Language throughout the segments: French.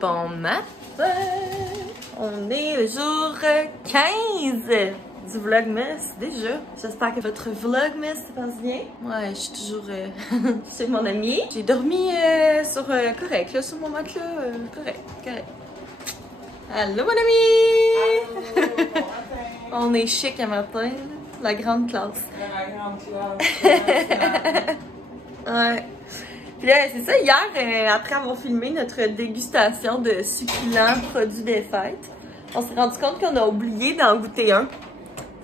Bon matin! On est le jour 15 du Vlogmas déjà. J'espère que votre Vlogmas se passe bien. Ouais, je suis toujours chez mon ami. J'ai dormi sur correct, là, sur mon matelas. Correct. Allô, mon ami! Allô, bon matin. On est chic à matin, la grande classe. La grande classe. Ouais. Puis là, c'est ça, hier, après avoir filmé notre dégustation de succulents produits des fêtes, on s'est rendu compte qu'on a oublié d'en goûter un.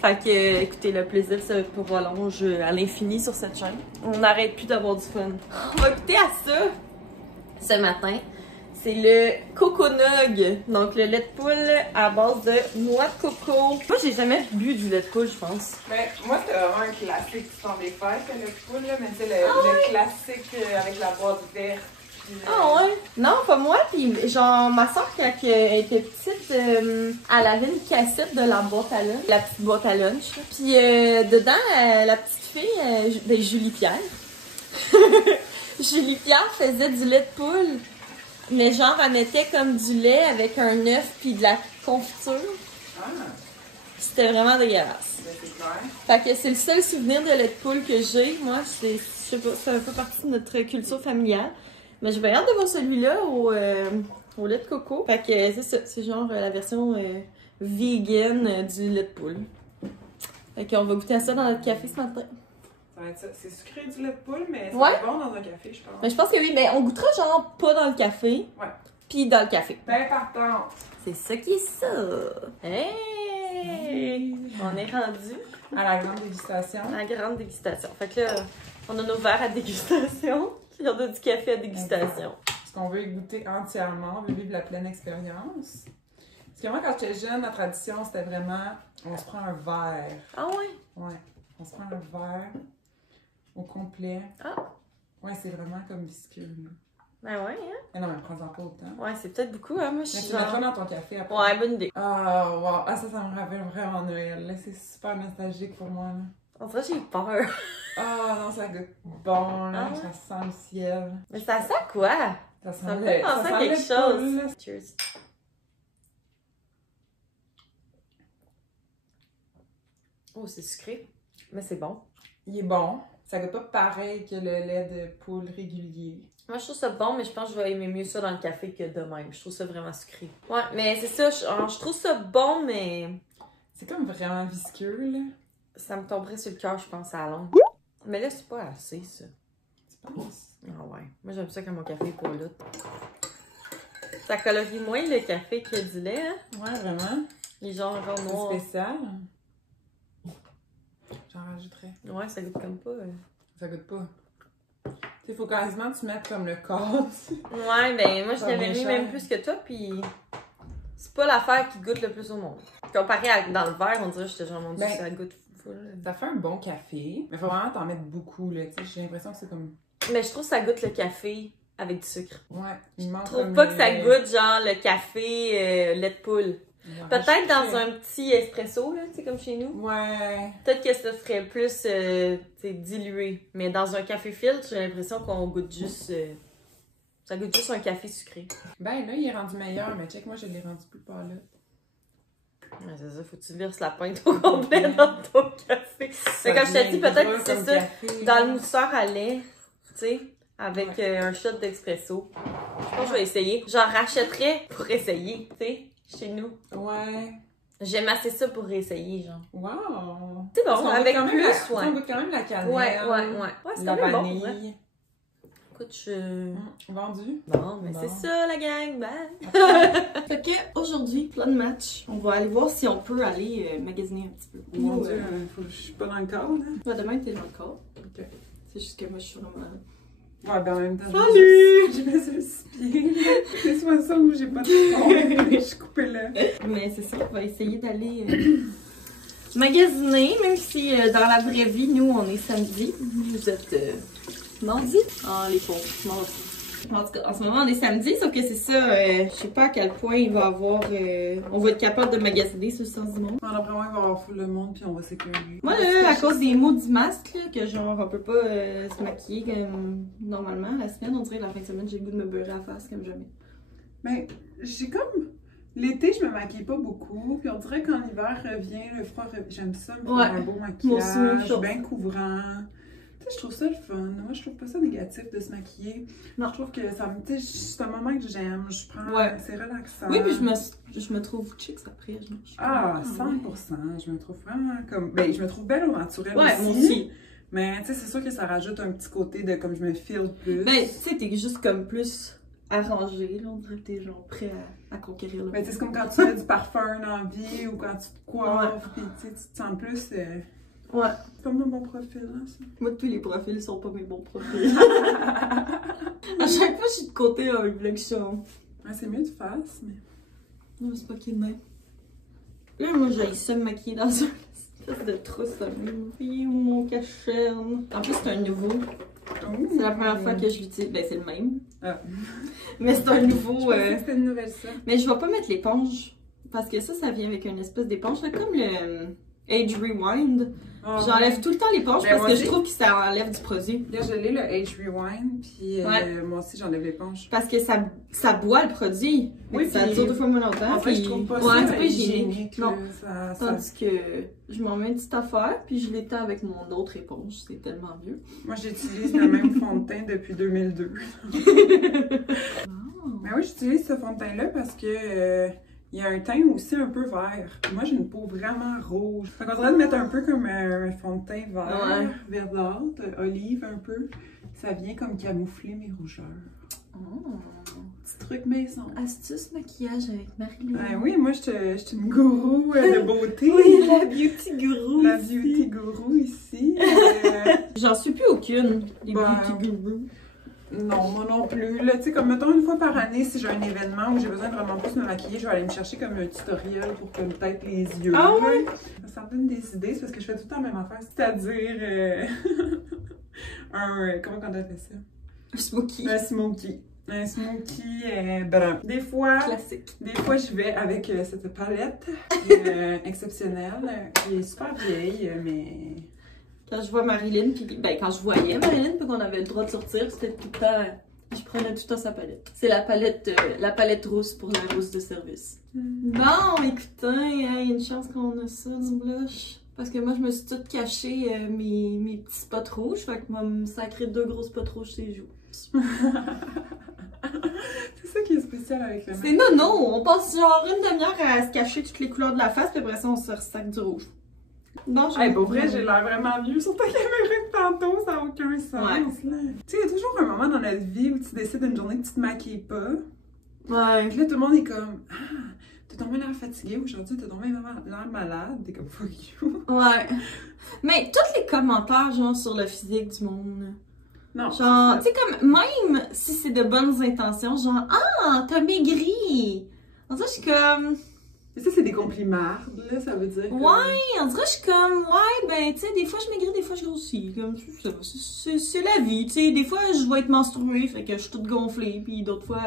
Fait que, écoutez, le plaisir se prolonge à l'infini sur cette chaîne. On n'arrête plus d'avoir du fun. On va goûter à ça ce matin. C'est le Coconog, donc le lait de poule à base de noix de coco. Moi, j'ai jamais bu du lait de poule, je pense. Ben, moi, c'est vraiment un classique du temps des fêtes, le poule, là, mais c'est le classique avec la boîte verte. Ah ouais? Non, pas moi. Puis genre, ma soeur, quand elle était petite, elle avait une cassette de la boîte à lunch, la petite boîte à lunch. Puis dedans, la petite fille, ben Julie Pierre. Julie Pierre faisait du lait de poule. Mais genre, elle mettait comme du lait avec un œuf puis de la confiture. Ah, C'était vraiment dégueulasse. ben, c'est clair. Fait que c'est le seul souvenir de lait de poule que j'ai. Moi, je sais pas, ça fait partie de notre culture familiale. Mais j'ai bien hâte de voir celui-là au lait de coco. Fait que c'est ça, c'est genre la version vegan du lait de poule. Fait qu'on va goûter à ça dans notre café ce matin. Ça va être ça. C'est sucré du lait de poule, mais Ouais. c'est bon dans un café, je pense. Mais je pense que oui, mais on goûtera genre pas dans le café. Ouais. Puis dans le café. Ben, partant. C'est ça qui est ça. Hey! On est rendu À la grande dégustation. à la grande dégustation. Fait que là, on a nos verres à dégustation. Puis on a du café à dégustation. Parce qu'on veut y goûter entièrement, on veut vivre la pleine expérience. Parce que moi, quand j'étais jeune, la tradition, c'était vraiment, on se prend un verre. Ah ouais? Ouais. On se prend un verre au complet. Ah! Ouais, c'est vraiment comme visqueux. Là. Ben ouais, hein? Mais non, mais prends-en pas autant. Ouais, c'est peut-être beaucoup, hein? Moi, je Mais suis tu le mettras genre... dans ton café après. Ouais, bonne idée. Ah, wow. Ah, ça me rappelle vraiment Noël. Là, c'est super nostalgique pour moi. Là. En vrai, j'ai peur. Ah, non, ça goûte bon. Là. Ah ouais? Ça sent le ciel. Mais ça sent quoi? Ça sent Ça me fait penser à sent quelque le chose. poule, là. Cheers. Oh, c'est sucré. Mais c'est bon. Il est bon. Ça goûte pas pareil que le lait de poule régulier. Moi, je trouve ça bon, mais je pense que je vais aimer mieux ça dans le café que de même. Je trouve ça vraiment sucré. Ouais, mais c'est ça. Je trouve ça bon, mais C'est comme vraiment visqueux, là. ça me tomberait sur le cœur, je pense, à la longue. Mais là, c'est pas assez, ça. Tu penses? Ah ouais. Moi, j'aime ça quand mon café est pas là. Ça colorie moins le café que du lait, hein? Ouais, vraiment. Les gens encore noirs. C'est spécial. J'en rajouterais. Ouais, ça goûte comme pas. Ça goûte pas. Il faut quasiment que tu mettes comme le corps. Ouais, ben moi je Pas l'avais bien mis cher. même plus que toi, puis c'est pas l'affaire qui goûte le plus au monde. Comparé à dans le verre, on dirait que j'étais genre mon dieu, Ben, ça goûte full. Ça fait un bon café, mais faut vraiment t'en mettre beaucoup, là. Tu sais, j'ai l'impression que c'est comme... Mais je trouve que ça goûte le café avec du sucre. Ouais, il manque Je trouve comme pas que ça le- goûte genre le café lait de poule. il en Peut-être rajouterait. dans un petit espresso, là, tu sais, comme chez nous. Ouais. Peut-être que ça serait plus tu sais, dilué. Mais dans un café filtre, j'ai l'impression qu'on goûte juste. Ça goûte juste un café sucré. Ben là, il est rendu meilleur, mais check, moi, je l'ai rendu plus pâle. Ouais, c'est ça, faut que tu verses la pinte au complet dans ton café. Mais comme je te dis, peut-être que c'est ça. Dans le mousseur à lait, tu sais, avec un shot d'espresso. Je pense que je vais essayer. J'en rachèterais pour essayer, tu sais, chez nous. Ouais. J'aime assez ça pour réessayer, genre. Wow. C'est bon, Parce qu'on avec goûte quand plus, même ouais. On goûte quand même la cannelle. Ouais, c'est La quand même bon, vanille. ouais. Écoute, je... Vendu. Bon, mais Bon. c'est ça, la gang, bye! Fait que, aujourd'hui, plein de matchs. On va aller voir si on peut aller magasiner un petit peu. Mon Dieu, je suis pas dans le cadre. Hein? Ouais, demain, t'es dans le corps. Ok. C'est juste que moi, je suis vraiment... Ouais, ben en même temps. Salut! J'ai mis sur le pied. C'est soit ça où j'ai pas de fond. Je suis coupée là. Mais c'est ça, on va essayer d'aller magasiner, même si dans la vraie vie, nous, on est samedi. Vous êtes mardi? Ah, les pauvres, mardi. En tout cas, en ce moment, on est samedi, sauf que c'est ça, je sais pas à quel point il va avoir... on va être capable de magasiner sur le sens du monde. Après moi, il va y avoir full de monde, puis on va s'écœurer. Moi, là, à cause des maudits masques, là, que genre, on peut pas se maquiller comme normalement la semaine, on dirait que la fin de semaine, j'ai le goût de me beurrer la face comme jamais. Mais j'ai comme... L'été, je me maquille pas beaucoup, puis on dirait quand l'hiver revient, le froid revient. J'aime ça, me faire un beau maquillage, bien couvrant. Tu sais, je trouve ça le fun. Moi, je trouve pas ça négatif de se maquiller. Non. Je trouve que ça me... Tu sais, c'est un moment que j'aime, je prends... C'est relaxant. Oui, puis je me trouve chic après. Ah, 100%. Je me trouve vraiment comme... Ben, je me trouve belle au naturel moi aussi. aussi. Mais, tu sais, c'est sûr que ça rajoute un petit côté de comme je me feel plus. Ben, tu sais, t'es juste comme plus... arrangé, là, on dirait que t'es genre prêt à conquérir le mais c'est comme quand tu mets du parfum dans la vie ou quand tu te coiffes, puis tu te sens plus... Ouais. C'est pas mon bon profil, hein, ça. Moi, tous les profils sont pas mes bons profils. À chaque fois, je suis de côté avec le chum. Ouais, c'est mieux de face, mais... Non, c'est pas qui de même. Là, moi, j'ai ça me maquiller dans un espèce de trousse à mon cacherne. En plus, c'est un nouveau. C'est la première fois que je l'utilise. Ben, c'est le même. Ah. Mais c'est un nouveau. Je pensais que c'était une nouvelle ça. Mais je vais pas mettre l'éponge. Parce que ça vient avec une espèce d'éponge. C'est comme le Age Rewind. Oh, j'enlève tout le temps l'éponge parce que je trouve que ça enlève du produit. Là, je l'ai, le Age Rewind. Puis moi aussi, j'enlève l'éponge. Parce que ça boit le produit. Oui, ça dure 2 fois moins longtemps. En fait, je trouve pas ça hygiénique. Non. Tandis que je m'en mets une petite affaire, puis je l'étends avec mon autre éponge. C'est tellement vieux. Moi, j'utilise le même fond de teint depuis 2002. Mais oui, j'utilise ce fond de teint-là parce que... il y a un teint aussi un peu vert. Moi, j'ai une peau vraiment rouge. Fait qu'on devrait mettre un peu comme un fond de teint vert, verdâtre, olive un peu. Ça vient comme camoufler mes rougeurs. Oh. Petit truc maison. Astuce maquillage avec Marie-Lynn. Oui, moi, je suis une gourou de beauté. Oui, la beauty gourou. La beauty gourou ici. J'en suis plus aucune, les beauty gourous. Non, moi non plus. Là, tu sais, comme mettons une fois par année, si j'ai un événement où j'ai besoin de vraiment plus me maquiller, je vais aller me chercher comme un tutoriel pour que peut-être les yeux. Ah ouais? Ça me donne des idées, c'est parce que je fais tout le temps la même affaire. C'est-à-dire comment on appelle ça? Un smoky. Un smoky. Un smoky brun. Des fois, classique. Des fois, je vais avec cette palette exceptionnelle, qui est super vieille, mais... Quand je vois Marie-Lynn, puis ben quand je voyais Marie-Lynn, puis qu'on avait le droit de sortir, c'était tout le temps... Je prenais tout le temps sa palette. C'est la palette rousse pour la rousse de service. Bon, écoutez, il y a une chance qu'on a ça du blush. Parce que moi, je me suis toute caché mes petits spots rouges, fait que moi, me sacrer 2 gros spots rouges ses joues. C'est ça qui est spécial avec le C'est non, on passe genre une demi-heure à se cacher toutes les couleurs de la face, puis après ça, on se ressac du rouge. Bon, pour vrai, j'ai l'air vraiment mieux sur ta caméra que tantôt, ça n'a aucun sens. Ouais. Tu sais, il y a toujours un moment dans notre vie où tu décides une journée que tu te maquilles pas. Ouais. Puis là, tout le monde est comme, ah, t'as tombé l'air fatigué aujourd'hui, t'as tombé l'air malade. T'es comme, fuck you. Ouais. Mais tous les commentaires, genre, sur le physique du monde. Non. Genre, tu sais, comme, même si c'est de bonnes intentions, genre, ah, t'as maigri. En fait, je suis comme. Et ça, c'est des compliments, là, ça veut dire. Ouais, on dirait je suis comme, ouais, ben, tu sais, des fois je maigris, des fois je grossis. Comme, c'est la vie, tu sais. Des fois, je vais être menstruée, fait que je suis toute gonflée, puis d'autres fois,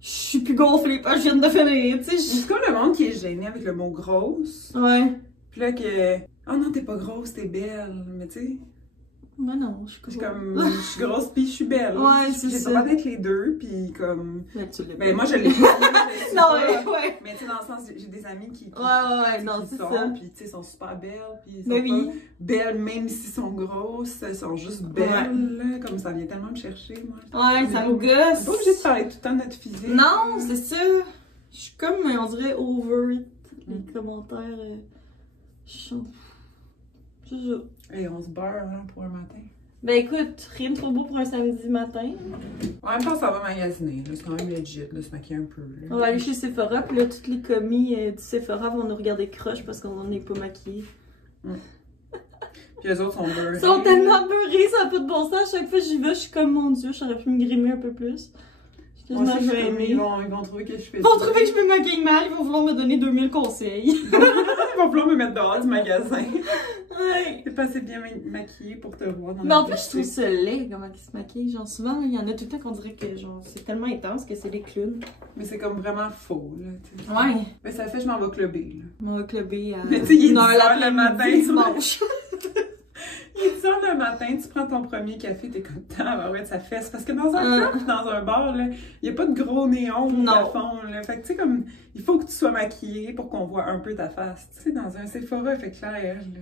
je suis plus gonflée parce que je viens de finir, tu sais. C'est comme le monde qui est gêné avec le mot grosse. Ouais. Puis là, que, oh non, t'es pas grosse, t'es belle. Mais tu sais. Ben non, je suis comme, je suis grosse puis je suis belle. Ouais, c'est ça. J'ai le droit d'être les deux, puis comme... Mais tu l'es pas. Ben moi, je l'ai pas. Non, ouais. Mais tu sais, dans le sens, j'ai des amis qui non, c'est ça. Puis tu sais, sont super belles, puis ils sont pas belles même s'ils sont grosses, elles sont juste belles, là, comme ça vient tellement me chercher, moi. Ouais, ça me gosse. C'est pas obligé de parler tout le temps de notre physique. Non, c'est ça. Je suis comme, on dirait, over it. Les commentaires, c'est ça. Et on se beurre hein, pour un matin. Ben écoute, rien de trop beau pour un samedi matin. En même temps, ça va magasiner. C'est quand même legit, là, se maquiller un peu. Là. On va aller chez Sephora, puis là, tous les commis du Sephora vont nous regarder croche parce qu'on n'est pas maquillés. Puis les autres sont beurrés. Ils sont tellement beurrés, ça n'a pas de bon sens. À chaque fois que j'y vais, je suis comme, mon Dieu, j'aurais pu me grimer un peu plus. Ils vont trouver que je fais Ils vont trouver que je me maquille mal, ils vont vouloir me donner 2000 conseils. Ils vont vouloir me mettre dehors du magasin. Ouais. T'es pas assez bien maquillée pour te voir dans mais en plus, je trouve ça laid, comment ils se maquillent. Genre, souvent, il y en a tout le temps qu'on dirait que genre c'est tellement intense que c'est des clowns. Mais c'est comme vraiment faux, là. T'sais. Ouais. Mais ça fait, je m'en vais clubber, là. On va clubber à. Mais tu sais, il est 10 heure h le matin, dimanche. Il est 10 h le matin, tu prends ton premier café, t'es content, bah ouais, ça fesse. Parce que dans un club, dans un bar, là, il n'y a pas de gros néons au fond, là. Fait que tu sais, comme, il faut que tu sois maquillée pour qu'on voit un peu ta face. Tu sais, dans un Sephora, fait clair, là.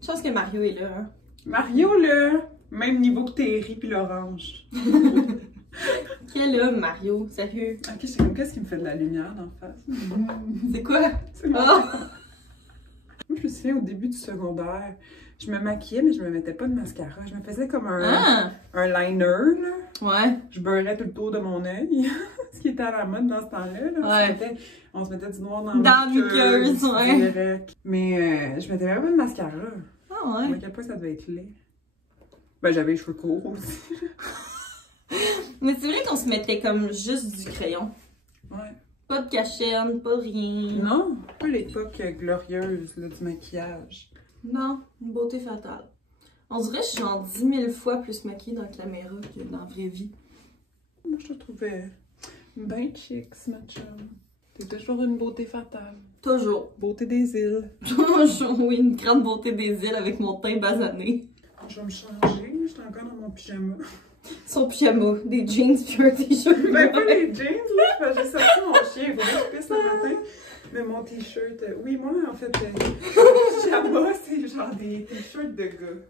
Je pense que Mario est là, hein. Mario, là, même niveau que Terry puis l'orange. Quel homme, Mario, sérieux. Ok, je sais comme, qu'est-ce qui me fait de la lumière d'en face? C'est quoi? C'est moi. Moi, je me souviens, au début du secondaire, je me maquillais, mais je me mettais pas de mascara. Je me faisais comme un liner, là. Ouais. Je beurrais tout le tour de mon œil, ce qui était à la mode dans ce temps-là. Là. Ouais. On se mettait du noir dans la muqueuse, ouais. Direct. Mais je mettais vraiment pas de mascara. Ah ouais? À quel point ça devait être laid. Ben, j'avais les cheveux courts aussi. Mais c'est vrai qu'on se mettait comme juste du crayon. Ouais. Pas de cachette, pas rien. Non, pas l'époque glorieuse là, du maquillage. Non, une beauté fatale. On dirait que je suis genre 10 000 fois plus maquillée dans la caméra que dans la vraie vie. Moi, je te trouvais bien chic, ce match. T'es toujours une beauté fatale. Toujours. Beauté des îles. Toujours, oui, une grande beauté des îles avec mon teint basané. Je vais me changer, je suis encore dans mon pyjama. Son pyjama, des jeans puis un t-shirt. Ben, pas les jeans, là, j'ai sorti mon chien, il faut que je pisse le matin. Mais mon t-shirt, oui, moi, en fait, mon pyjama, c'est genre des t-shirts de gars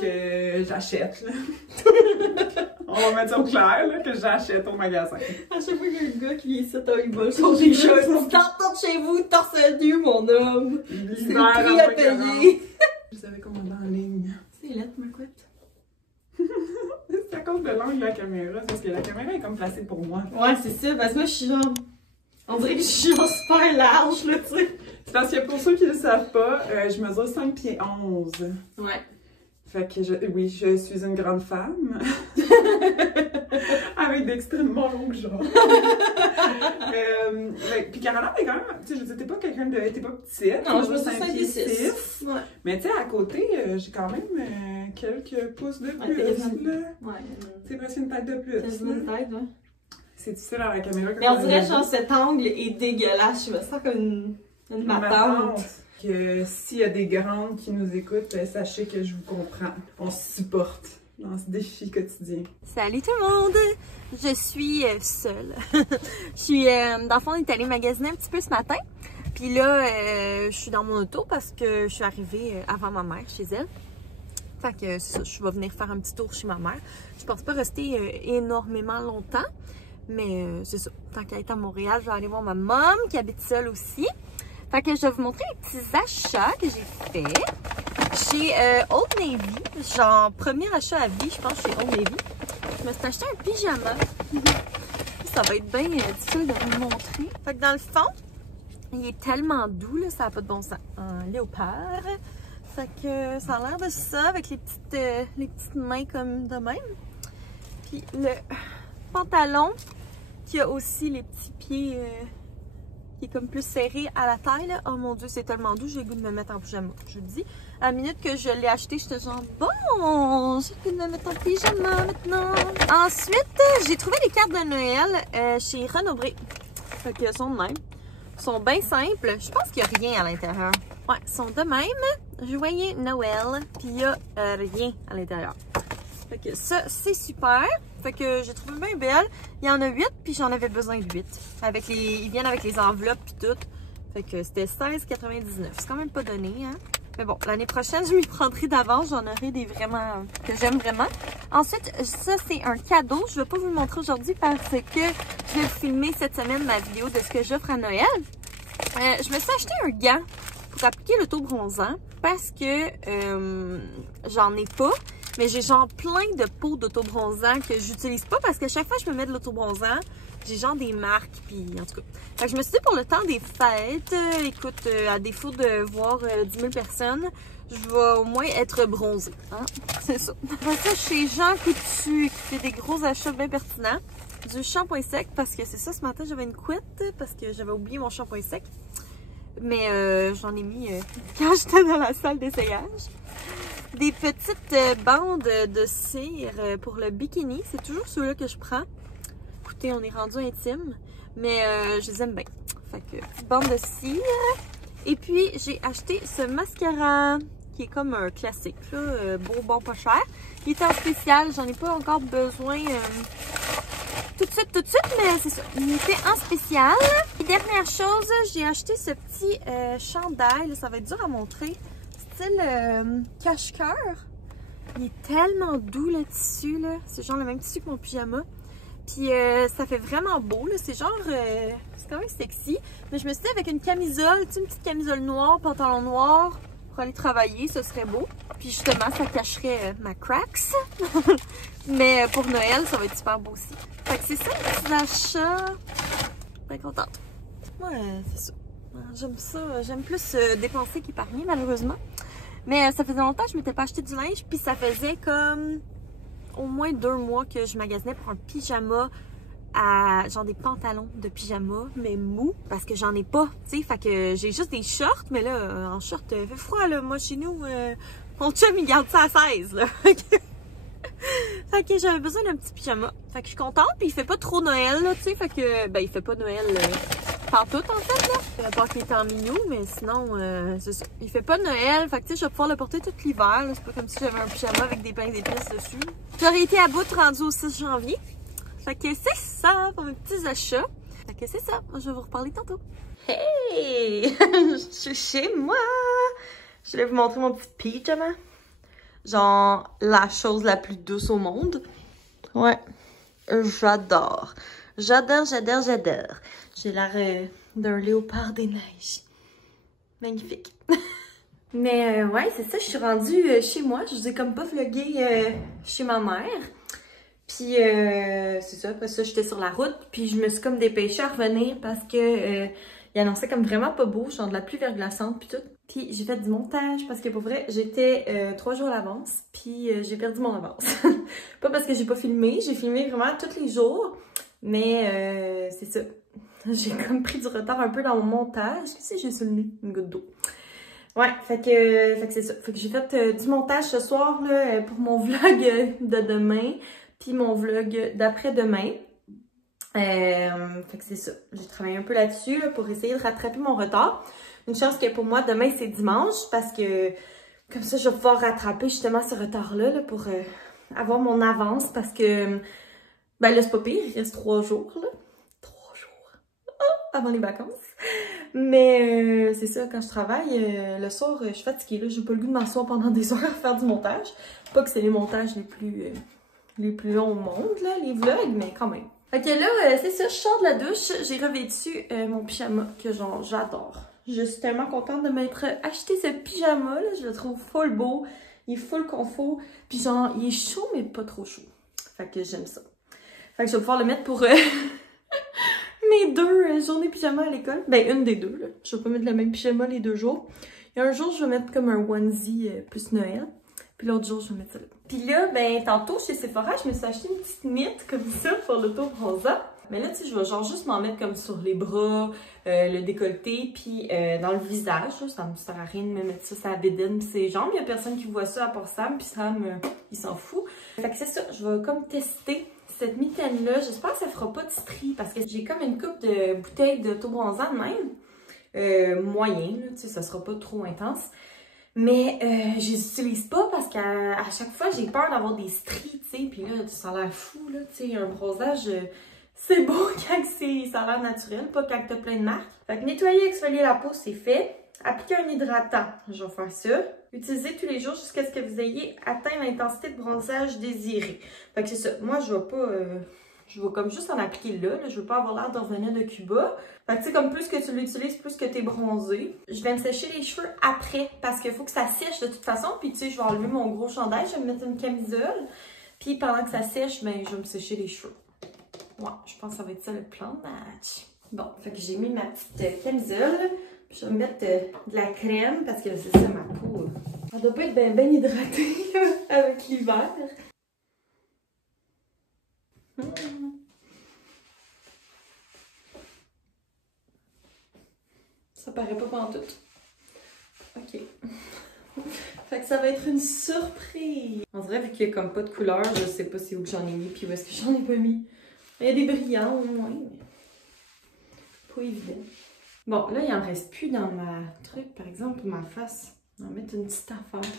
que j'achète, là. On va mettre ça au clair, là, que j'achète au magasin. À chaque fois qu'il y a un gars qui est ici, il vole son t-shirt. T'entends chez vous, torse nu, mon homme. C'est le prix à payer. Je savais commandé en ligne. C'est lettre, ma couette. C'est à cause de l'angle de la caméra, parce que la caméra est comme placée pour moi. Ouais, c'est ça, parce que moi, je suis genre... On dirait que je suis genre super large, là, tu sais. C'est parce que pour ceux qui ne le savent pas, je mesure 5 pieds 11. Ouais. Fait que, oui, je suis une grande femme. Avec d'extrêmement longues jambes. Puis Caroline est quand même, tu sais, je veux dire, t'es pas quelqu'un de, t'es pas petite. Non, je me suis 5 pieds 6. Ouais. Mais tu sais, à côté, j'ai quand même quelques pouces de plus, là. Ouais. C'est presque une tête de plus. C'est une tête, ouais. C'est difficile à la caméra. Mais on dirait, genre, cet angle est dégueulasse. Je me sens comme une matante. Que s'il y a des grandes qui nous écoutent, sachez que je vous comprends. On se supporte dans ce défi quotidien. Salut tout le monde! Je suis seule. Je suis, dans le fond, on est allé magasiner un petit peu ce matin. Puis là, je suis dans mon auto parce que je suis arrivée avant ma mère chez elle. Fait que c'est ça, je vais venir faire un petit tour chez ma mère. Je pense pas rester énormément longtemps. Mais c'est ça, tant qu'à être à Montréal, je vais aller voir ma maman qui habite seule aussi. Fait que je vais vous montrer les petits achats que j'ai fait chez Old Navy. Genre, premier achat à vie, je pense, chez Old Navy. Je me suis acheté un pyjama. Ça va être bien difficile de vous le montrer. Fait que dans le fond, il est tellement doux, là, ça n'a pas de bon sens. Un léopard. Fait que ça a l'air de ça, avec les petites mains comme de même. Puis le pantalon, qui a aussi les petits pieds... qui est comme plus serré à la taille, là. Oh mon dieu, c'est tellement doux, j'ai le goût de me mettre en pyjama. Je vous le dis, à la minute que je l'ai acheté, j'étais genre, bon, j'ai le goût de me mettre en pyjama maintenant. Ensuite, j'ai trouvé des cartes de Noël chez Renaud-Bré. Fait qu'elles sont de même. Elles sont bien simples. Je pense qu'il n'y a rien à l'intérieur. Ouais, elles sont de même. Joyeux Noël, puis il n'y a rien à l'intérieur. Fait que ça, c'est super. Fait que j'ai trouvé bien belle. Il y en a 8, puis j'en avais besoin de 8. Ils viennent avec les enveloppes puis tout. Fait que c'était 16,99. C'est quand même pas donné, hein. Mais bon, l'année prochaine, je m'y prendrai d'avance. J'en aurai des vraiment que j'aime vraiment. Ensuite, ça, c'est un cadeau. Je vais pas vous le montrer aujourd'hui parce que je vais filmer cette semaine ma vidéo de ce que j'offre à Noël. Je me suis acheté un gant pour appliquer l'auto-bronzant parce que j'en ai pas. Mais j'ai genre plein de pots d'autobronzant que j'utilise pas parce que chaque fois que je me mets de l'autobronzant, j'ai genre des marques, puis en tout cas. Fait que je me suis dit pour le temps des fêtes, écoute, à défaut de voir 10 000 personnes, je vais au moins être bronzée. Hein? C'est ça. Après ça, chez Jean Coutu, qui fait des gros achats bien pertinents, du shampoing sec, parce que c'est ça, ce matin, j'avais une couette, parce que j'avais oublié mon shampoing sec. Mais j'en ai mis quand j'étais dans la salle d'essayage. Des petites bandes de cire pour le bikini. C'est toujours ceux-là que je prends. Écoutez, on est rendu intime, mais je les aime bien. Fait que, petite bande de cire. Et puis, j'ai acheté ce mascara qui est comme un classique, là, beau, bon, pas cher. Il était en spécial, j'en ai pas encore besoin tout de suite, mais c'est ça. Il était en spécial. Et dernière chose, j'ai acheté ce petit chandail, là, ça va être dur à montrer. Style cache-cœur. Il est tellement doux le tissu, là. C'est genre le même tissu que mon pyjama. Puis ça fait vraiment beau, là. C'est genre, c'est quand même sexy. Mais je me suis dit avec une camisole, tu sais, une petite camisole noire, pantalon noir, pour aller travailler, ce serait beau. Puis justement, ça cacherait ma cracks. Mais pour Noël, ça va être super beau aussi. Fait que c'est ça, les petits achats. Bien contente. Moi, c'est ça. J'aime ça. J'aime plus dépenser qu'épargner, malheureusement. Mais ça faisait longtemps que je m'étais pas acheté du linge. Puis ça faisait comme au moins 2 mois que je magasinais pour un pyjama à genre des pantalons de pyjama, mais mous, parce que j'en ai pas, tu sais. Fait que j'ai juste des shorts, mais là, en short, il fait froid, là. Moi, chez nous, mon chum, il garde ça à 16, là. Fait que j'avais besoin d'un petit pyjama. Fait que je suis contente, puis il fait pas trop Noël, là, tu sais. Fait que, ben, il fait pas Noël pantoute, en fait, là. À part qu'il est en minou, mais sinon, c'est ça. Il fait pas Noël, fait que, tu sais, je vais pouvoir le porter tout l'hiver, là. C'est pas comme si j'avais un pyjama avec des pains d'épices dessus. J'aurais été à bout rendu au 6 janvier. Fait que c'est ça pour mes petits achats. Fait que c'est ça. Je vais vous reparler tantôt. Hey! Je suis chez moi! Je vais vous montrer mon petit pyjama. Genre, la chose la plus douce au monde. Ouais. J'adore. J'adore. J'ai l'air d'un léopard des neiges. Magnifique. Mais ouais, c'est ça. Je suis rendue chez moi. Je vous ai comme pas vlogué chez ma mère. Puis c'est ça, après ça j'étais sur la route, puis je me suis comme dépêchée à revenir parce que il annonçait comme vraiment pas beau, genre de la pluie verglaçante puis tout. Puis j'ai fait du montage parce que pour vrai, j'étais 3 jours à l'avance, puis j'ai perdu mon avance. Pas parce que j'ai pas filmé, j'ai filmé vraiment tous les jours, mais c'est ça. J'ai comme pris du retard un peu dans mon montage. Qu'est-ce que j'ai sur le nez? Une goutte d'eau. Ouais, fait que c'est ça. Fait que j'ai fait du montage ce soir là, pour mon vlog de demain. Puis mon vlog d'après-demain. Fait que c'est ça. J'ai travaillé un peu là-dessus là, pour essayer de rattraper mon retard. Une chance que pour moi, demain, c'est dimanche parce que comme ça, je vais pouvoir rattraper justement ce retard-là là, pour avoir mon avance parce que, ben là, c'est pas pire. Il reste 3 jours, là. 3 jours. Avant les vacances. Mais c'est ça, quand je travaille, le soir, je suis fatiguée. Là, j'ai pas le goût de m'asseoir pendant des heures à faire du montage. Pas que c'est les montages les plus longs au monde, là, les vlogs, mais quand même. Fait que là, c'est ça, je sors de la douche, j'ai revêtu mon pyjama que genre j'adore. Je suis tellement contente de m'être acheté ce pyjama, là, je le trouve full beau, il est full confort, puis genre, il est chaud, mais pas trop chaud. Fait que j'aime ça. Fait que je vais pouvoir le mettre pour mes 2 journées pyjama à l'école. Ben, une des 2, là. Je vais pas mettre le même pyjama les 2 jours. Et un jour, je vais mettre comme un onesie plus Noël. Puis l'autre jour, je vais mettre ça là. Puis là, ben, tantôt, chez Sephora, je me suis acheté une petite knit comme ça pour l'auto-bronzant. Mais là, tu sais, je vais genre juste m'en mettre comme sur les bras, le décolleté, puis dans le visage. Là, ça me sert à rien de me mettre ça sur la bédaine pis ses jambes. Il y a personne qui voit ça à part Sam, puis Sam, il s'en fout. Fait que c'est ça, je vais comme tester cette mitaine-là. J'espère que ça fera pas de stries parce que j'ai comme une coupe de bouteilles d'auto-bronzant de même. Moyen, là, tu sais, ça sera pas trop intense. Mais je les utilise pas parce qu'à chaque fois, j'ai peur d'avoir des stries, tu sais. Puis là, ça a l'air fou, là, tu sais. Un bronzage, c'est beau quand ça a l'air naturel, pas quand t'as plein de marques. Fait que nettoyer, exfolier la peau, c'est fait. Appliquer un hydratant, je vais faire ça. Utiliser tous les jours jusqu'à ce que vous ayez atteint l'intensité de bronzage désirée. Fait que c'est ça. Moi, je vais pas... je vais comme juste en appliquer là. Je veux pas avoir l'air de revenir de Cuba. Fait que tu sais, comme plus que tu l'utilises, plus que t'es bronzé. Je vais me sécher les cheveux après parce qu'il faut que ça sèche de toute façon. Puis tu sais, je vais enlever mon gros chandail, je vais me mettre une camisole. Puis pendant que ça sèche, ben je vais me sécher les cheveux. Ouais, je pense que ça va être ça le plan de match. Bon, fait que j'ai mis ma petite camisole. Puis je vais me mettre de la crème parce que c'est ça ma peau. Elle doit pas être bien hydratée avec l'hiver. Ça paraît pas pantoute. Ok. Fait que ça va être une surprise. On dirait, vu qu'il y a comme pas de couleur, je sais pas c'est où que j'en ai mis puis où est-ce que j'en ai pas mis. Il y a des brillants au moins, mais pas évident. Bon, là, il en reste plus dans ma truc, par exemple, pour ma face. On va mettre une petite affaire.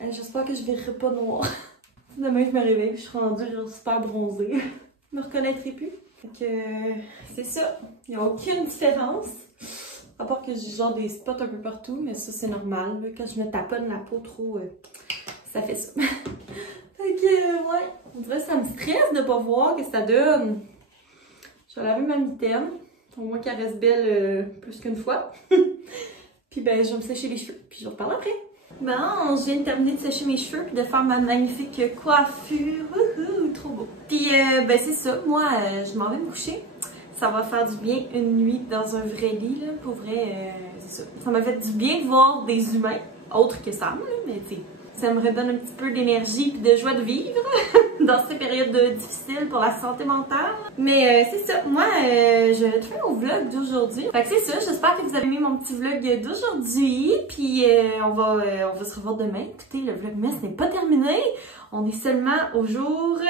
J'espère que je verrai pas noir. Demain, je me réveille, je serai rendue super bronzée. Je me reconnaîtrai plus. Fait que c'est ça. Il n'y a aucune différence. À part que j'ai genre des spots un peu partout, mais ça, c'est normal. Là. Quand je me taponne la peau trop, ça fait ça. Fait que, ouais, on dirait que ça me stresse de pas voir que ça donne. Je vais laver ma mitaine. Au moins qu'elle reste belle plus qu'une fois. Puis ben, je vais me sécher les cheveux. Puis je vous reparle après. Bon, je viens de terminer de sécher mes cheveux puis de faire ma magnifique coiffure. Wouhou, trop beau. Puis ben c'est ça, moi je m'en vais me coucher. Ça va faire du bien une nuit dans un vrai lit, là. Pour vrai, c'est ça. Ça m'a fait du bien de voir des humains, autres que Sam, là, mais tu sais, ça me redonne un petit peu d'énergie et de joie de vivre dans ces périodes difficiles pour la santé mentale. Mais c'est ça, moi je vais te faire au vlog d'aujourd'hui. Fait que c'est ça, j'espère que vous avez aimé mon petit vlog d'aujourd'hui. Puis on va se revoir demain. Écoutez, le vlogmas n'est pas terminé. On est seulement au jour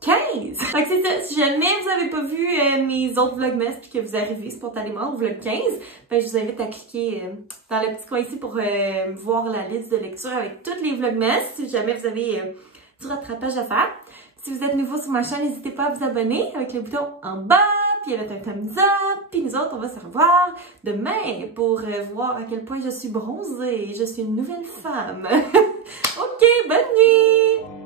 15! Fait que c'est ça, si jamais vous n'avez pas vu mes autres vlogmas puis que vous arrivez spontanément au vlog 15, ben je vous invite à cliquer dans le petit coin ici pour voir la liste de lecture avec toutes les vlogmas si jamais vous avez du rattrapage à faire. Si vous êtes nouveau sur ma chaîne, n'hésitez pas à vous abonner avec le bouton en bas, puis à mettre un thumbs up, puis nous autres on va se revoir demain pour voir à quel point je suis bronzée et je suis une nouvelle femme. Ok, bonne nuit!